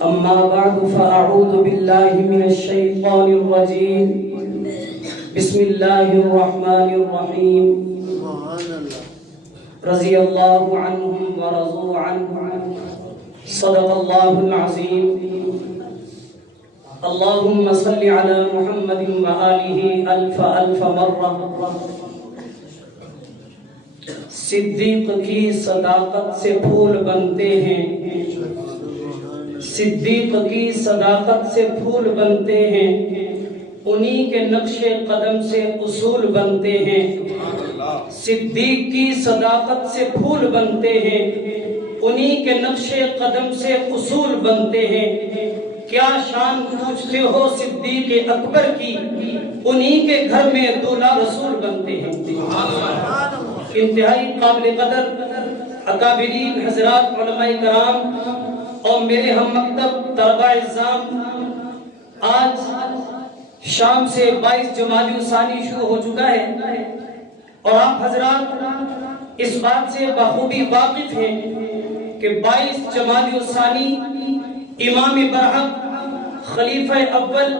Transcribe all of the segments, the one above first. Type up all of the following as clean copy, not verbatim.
أما بعد فأعوذ بالله من الشيطان الرجيم بسم الله الرحمن الرحيم رضي الله عنهم ورضوا عنه صدق الله العظيم اللهم صل على محمد وآله ألف ألف مرة صدیق کی صداقت سے پھول بنتے ہیں صدیق کی صداقت سے پھول بنتے ہیں انہی کے نقش قدم سے اصول بنتے ہیں صدیق کی صداقت سے پھول بنتے ہیں انہی کے نقش قدم سے اصول بنتے ہیں کیا شان پوچھتے ہو صدیق اکبر کی انہی کے گھر میں دولہا رسول بنتے ہیں انتہائی قابل قدر اکابرین حضرات علماء کرام اور میرے ہم مکتب طلباء اعزام آج شام سے 22 جمادی الثانی شروع ہو چکا ہے اور آپ حضرات اس بات سے بخوبی واقف ہیں کہ 22 جمادی الثانی امام برحق خلیفہ اول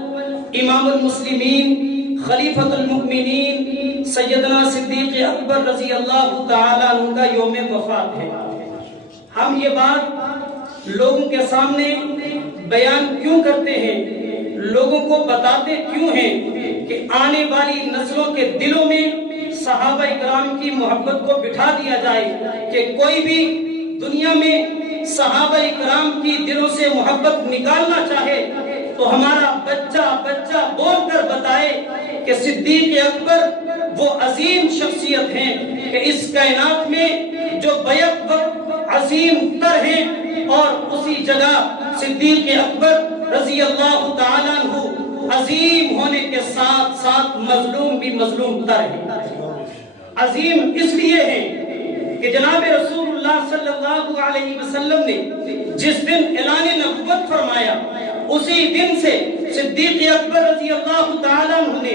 امام المسلمین خلیفۃ المؤمنین سیدنا صدیق اکبر رضی اللہ تعالی عنہ کا یوم وفات ہے ہم یہ بات لوگوں کے سامنے بیان کیوں کرتے ہیں لوگوں کو بتاتے کیوں ہیں کہ آنے والی نسلوں کے دلوں میں صحابہ اکرام کی محبت کو بٹھا دیا جائے کہ کوئی بھی دنیا میں صحابہ اکرام کی دلوں سے محبت نکالنا چاہے تو ہمارا بچہ بول کر بتائے کہ صدیق اکبر وہ عظیم شخصیت ہیں کہ اس کائنات میں جو بیک وقت عظیم تر ہیں اور اسی جگہ صدیق اکبر رضی اللہ تعالیٰ عنہ عظیم ہونے کے ساتھ ساتھ مظلوم بھی مظلوم تر ہیں عظیم اس لیے ہیں کہ جناب رسول اللہ صلی اللہ علیہ وسلم نے جس دن اعلان نبوت فرمایا اسی دن سے صدیق اکبر رضی اللہ تعالیٰ عنہ نے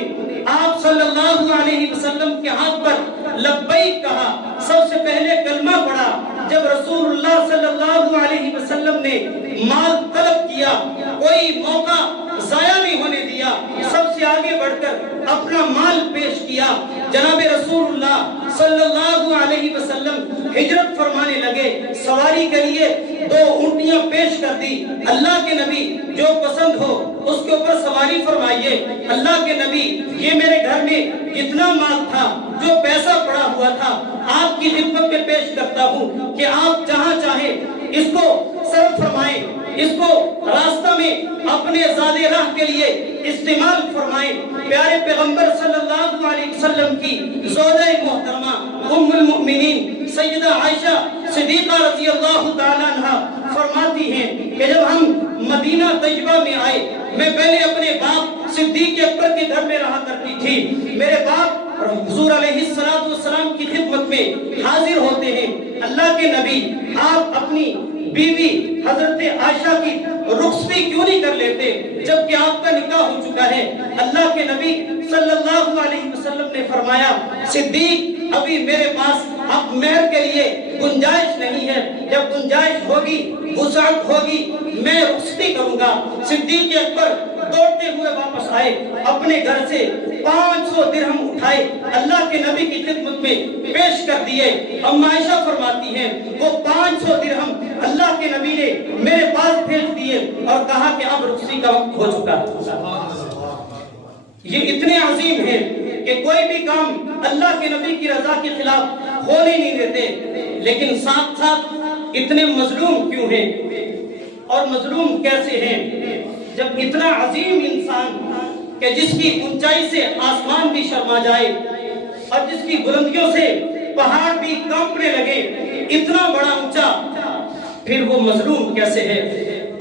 آپ صلی اللہ علیہ وسلم کے ہاتھ پر لبیک کہا سب سے پہلے کلمہ پڑھا جب رسول اللہ صلی اللہ علیہ وسلم نے مال طلب کیا کوئی موقع ضائع نہیں ہونے دیا سب سے آگے بڑھ کر اپنا مال پیش کیا جناب رسول اللہ صلی اللہ علیہ وسلم ہجرت فرمانے لگے سواری کے لیے 2 اونٹیاں پیش کر دی اللہ کے نبی جو پسند ہو اس کے اوپر سواری فرمائیے اللہ کے نبی یہ میرے گھر میں جتنا مال تھا جو پیسہ پڑا ہوا تھا آپ کی خدمت میں پیش کرتا ہوں کہ آپ جہاں چاہیں اس کو صرف فرمائیں اس کو راستہ میں اپنے زادِ راہ کے لیے استعمال فرمائیں پیارے پیغمبر صلی اللہ علیہ وسلم کی زوجہ محترمہ ام المؤمنین سیدہ عائشہ صدیقہ رضی اللہ تعالیٰ عنہ فرماتی ہیں کہ جب ہم مدینہ طیبہ میں آئے میں پہلے اپنے باپ صدیق اکبر کے گھر میں رہا کرتی تھی میرے باپ حضور علیہ السلام کی خدمت میں حاضر ہوتے ہیں اللہ کے نبی آپ اپنی بیوی حضرت عائشہ کی رخصتی کیوں نہیں کر لیتے جبکہ آپ کا نکاح ہو چکا ہے اللہ کے نبی صلی اللہ علیہ وسلم نے فرمایا صدیق ابھی میرے پاس اب مہر کے لیے گنجائش نہیں ہے جب گنجائش ہوگی وسعت ہوگی میں رخصتی کروں گا صدیق اکبر دوڑتے ہوئے واپس آئے اپنے گھر سے 500 درہم اٹھائے اللہ کے نبی کی خدمت میں پیش کر دیے اما عائشہ فرماتی ہیں وہ 500 درہم اللہ کے نبی نے میرے پاس بھیج دیے اور کہا کہ اب رخصتی کا وقت ہو چکا یہ اتنے عظیم ہیں کہ کوئی بھی کام اللہ کے نبی کی رضا کے خلاف ہونے نہیں دیتے لیکن ساتھ ساتھ اتنے مظلوم کیوں ہیں اور مظلوم کیسے ہیں جب اتنا عظیم انسان کہ جس کی اونچائی سے آسمان بھی شرما جائے اور جس کی بلندیوں سے پہاڑ بھی کانپنے لگے اتنا بڑا اونچا پھر وہ مظلوم کیسے ہے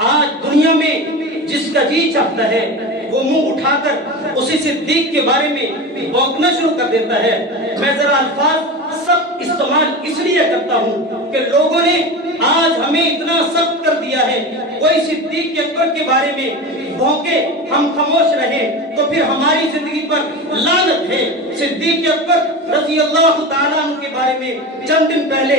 آج دنیا میں جس کا جی چاہتا ہے وہ منہ اٹھا کر اسی صدیق کے بارے میں بونکنا شروع کر دیتا ہے میں ذرا الفاظ سب استعمال اس لیے کرتا ہوں کہ لوگوں نے آج ہمیں اتنا سخت کر دیا ہے کوئی صدیق اکبر کے بارے میں بھونکے ہم خاموش رہے تو پھر ہماری زندگی پر لعنت ہے صدیق اکبر رضی اللہ تعالیٰ عنہ کے بارے میں چند دن پہلے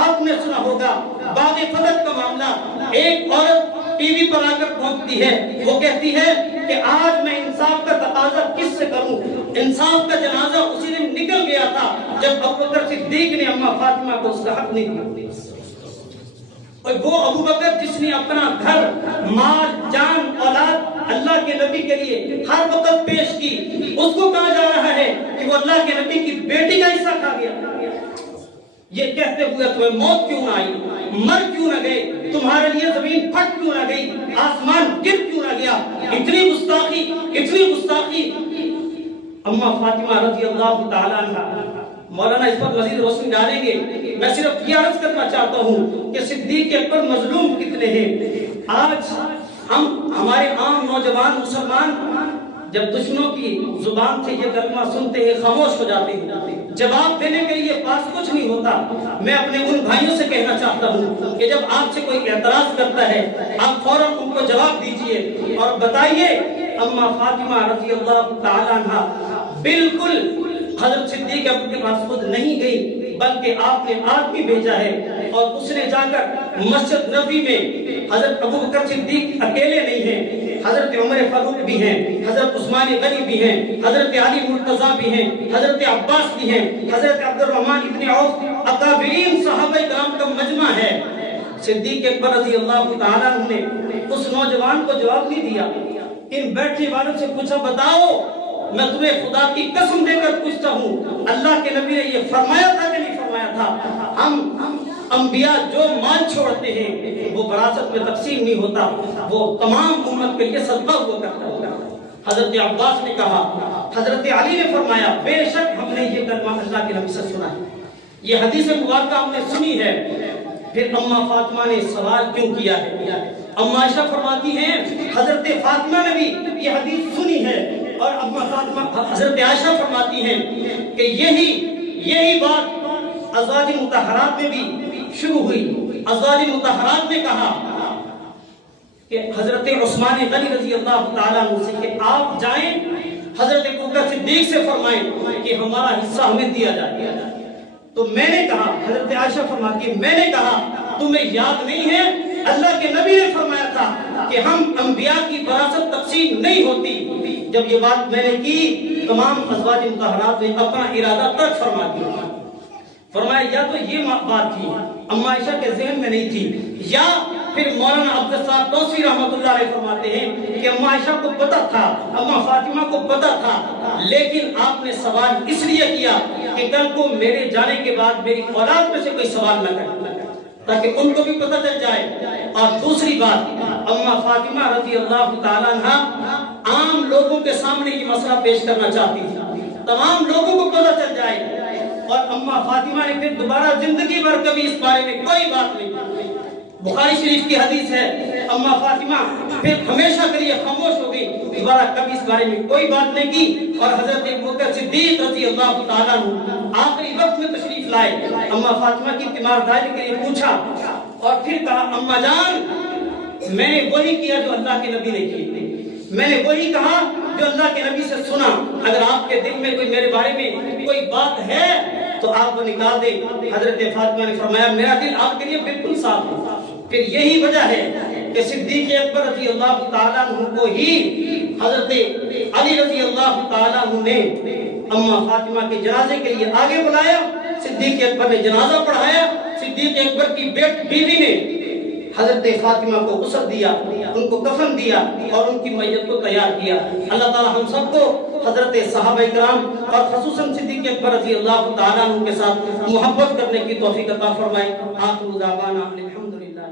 آپ نے سنا ہوگا باغ فتح کا معاملہ ایک عورت ٹی وی پر آ کر پہنچتی ہے، وہ کہتی ہے کہ آج میں انصاف کا تقاضا کس سے کروں؟ انصاف کا جنازہ اسی دن نکل گیا تھا جب ابوبکر صدیق نے اماں فاطمہ کو اس کا حق نہیں دیا۔ اور وہ ابوبکر جس نے اپنا گھر، مال، جان، اولاد اللہ کے نبی کے لیے ہر وقت پیش کی، اس کو کہا جا رہا ہے کہ وہ اللہ کے نبی کی بیٹی کا حصہ کھا گیا۔ یہ کہتے ہوئے تمہیں موت کیوں نہ آئی، مر کیوں نہ گئے، تمہارے لیے زمین پھٹ کیوں نہ گئی، آسمان گر کیوں نہ گیا؟ اتنی گستاخی، اتنی گستاخی۔ اماں فاطمہ رضی اللہ تعالیٰ عنہ، مولانا اس پر مزید روشنی ڈالیں گے، میں صرف یہ عرض کرنا چاہتا ہوں کہ صدیق اکبر مظلوم کتنے ہیں۔ آج ہمارے عام نوجوان مسلمان جب دشمنوں کی زبان سے یہ کلمہ سنتے ہیں خاموش ہو جاتے ہیں، جواب دینے کے لیے پاس کچھ نہیں ہوتا۔ میں اپنے ان بھائیوں سے کہنا چاہتا ہوں کہ جب آپ سے کوئی اعتراض کرتا ہے آپ فوراً ان کو جواب دیجئے اور بتائیے اماں فاطمہ رضی اللہ تعالیٰ عنہ بالکل حضرت صدیق اکبر کے پاس خود نہیں گئی، بلکہ آپ نے آدمی بھیجا ہے اور اس نے جا کر مسجد نبوی میں، حضرت ابوبکر صدیق اکیلے نہیں ہیں، حضرت عمر فاروق بھی ہیں، حضرت عثمان غنی بھی ہیں، حضرت علی مرتضیٰ بھی ہیں، حضرت عباس بھی ہیں، حضرت عبد الرحمن ابن عوف، اکابرین صحابہ کرام کا مجمع ہے۔ صدیق اکبر رضی اللہ تعالیٰ عنہ نے اس نوجوان کو جواب نہیں دیا۔ ان بیٹھنے والوں سے پوچھا بتاؤ، میں تمہیں خدا کی قسم دے کر پوچھتا ہوں اللہ کے نبی نے یہ فرمایا تھا کہ نہیں فرمایا تھا؟ ہم انبیاء جو مال چھوڑتے ہیں وہ وراثت میں تقسیم نہیں ہوتا، وہ تمام امت کے لیے صدقہ ہوا کرتا ہے۔ حضرت عباس نے کہا، حضرت علی نے فرمایا بے شک ہم نے یہ کلمہ اللہ کے نبی سے سنا ہے، یہ حدیث مبارکہ ہم نے سنی ہے۔ پھر اماں فاطمہ نے سوال کیوں کیا ہے؟ اماں عائشہ فرماتی ہیں حضرت فاطمہ نے بھی یہ حدیث سنی ہے، اور اماں فاطمہ حضرت عائشہ فرماتی ہیں کہ یہی بات ازواج مطہرات میں بھی شروع ہوئی۔ ازواج مطہرات نے کہا کہ حضرت عثمان غنی رضی اللہ تعالیٰ عنہ سے کہ آپ جائیں حضرت ابوبکر صدیق سے فرمائیں کہ ہمارا حصہ ہمیں دیا جائے۔ تو میں نے کہا، حضرت عائشہ فرماتی ہے میں نے کہا تمہیں یاد نہیں ہے اللہ کے نبی نے فرمایا تھا کہ ہم انبیاء کی وراثت تقسیم نہیں ہوتی۔ جب یہ بات میں نے کی تمام ازواج مطہرات نے اپنا ارادہ ترک فرما دیا، فرمایا یا تو یہ بات تھی اماں عائشہ کے ذہن میں نہیں تھی، یا پھر مولانا عبدالصمد توسی رحمۃ اللہ علیہ فرماتے ہیں کہ اماں عائشہ کو پتہ تھا، اماں فاطمہ کو پتہ تھا، لیکن آپ نے سوال اس لیے کیا کہ کل کو میرے جانے کے بعد میری اولاد میں سے کوئی سوال نہ کرے، تاکہ ان کو بھی پتہ چل جائے۔ اور دوسری بات، اماں فاطمہ رضی اللہ تعالیٰ عنہ عام لوگوں کے سامنے یہ مسئلہ پیش کرنا چاہتی تھی، تمام لوگوں کو پتہ چل جائے۔ اور اماں فاطمہ نے پھر دوبارہ زندگی بھر کبھی اس بارے میں کوئی بات نہیں کی۔ بخاری شریف کی حدیث ہے اماں فاطمہ پھر ہمیشہ کے لیے خاموش ہو گئی، دوبارہ کبھی اس بارے میں کوئی بات نہیں کی۔ اور حضرت ابوبکر صدیق رضی اللہ تعالیٰ عنہ آخری وقت میں تشریف لائے، اماں فاطمہ کی تیمارداری کے لیے پوچھا اور پھر کہا اماں جان میں نے وہی کیا جو اللہ کے نبی نے کی، میں نے وہی کہا جو اللہ کے نبی سے سنا، اگر آپ کے دل میں کوئی میرے بارے میں کوئی بات ہے تو آپ وہ نکال دیں۔ حضرت فاطمہ نے فرمایا میرا دل آپ کے لیے بالکل صاف ہے۔ پھر یہی وجہ ہے کہ صدیق اکبر رضی اللہ تعالیٰ عنہ کو ہی حضرت علی رضی اللہ تعالیٰ عنہ نے اماں فاطمہ کے جنازے کے لیے آگے بلایا، صدیق اکبر نے جنازہ پڑھایا، صدیق اکبر کی بیوی نے حضرت فاطمہ کو غسل دیا، ان کو کفن دیا اور ان کی میت کو تیار کیا۔ اللہ تعالی ہم سب کو حضرت صحابہ کرام اور خصوصاً صدیق اکبر رضی اللہ تعالیٰ عنہ کے ساتھ محبت کرنے کی توفیق عطا فرمائے۔ آخر دعوانا الحمدللہ۔